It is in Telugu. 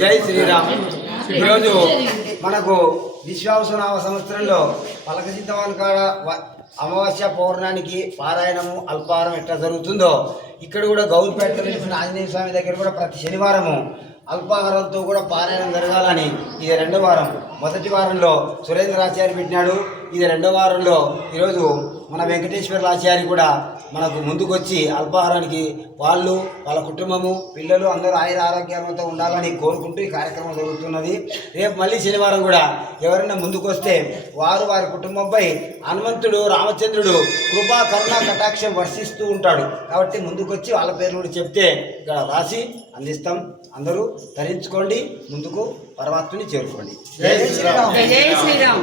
జై శ్రీరామ్. ఈరోజు మనకు విశ్వావసనామ సంవత్సరంలో పలకసిద్ధవాన్ కాడ అమావాస్య పౌర్ణానికి పారాయణము అల్పారం ఎట్లా జరుగుతుందో ఇక్కడ కూడా గౌరిపేటలో వెలిసిన ఆంజనేయ స్వామి దగ్గర కూడా ప్రతి శనివారము అల్పాహారంతో కూడా పారాయణం జరగాలని ఇది రెండో వారం. మొదటి వారంలో సురేంద్రాచార్య పెట్టినాడు. ఇది రెండో వారంలో ఈరోజు మన వెంకటేశ్వర ఆచార్య కూడా మనకు ముందుకొచ్చి అల్పాహారానికి వాళ్ళు వాళ్ళ కుటుంబము పిల్లలు అందరూ ఆయుర ఆరోగ్యంతో ఉండాలని కోరుకుంటూ ఈ కార్యక్రమం జరుగుతున్నది. రేపు మళ్ళీ శనివారం కూడా ఎవరైనా ముందుకొస్తే వారు వారి కుటుంబంపై హనుమంతుడు రామచంద్రుడు కృపా కరుణ కటాక్షం వర్షిస్తూ ఉంటాడు. కాబట్టి ముందుకొచ్చి వాళ్ళ పేర్లు కూడా చెప్తే ఇక్కడ రాసి అందిస్తాం. అందరూ ధరించుకోండి ముందుకు పరమాత్మని చేరుకోండి. జై శ్రీరామ్. జై శ్రీరామ్.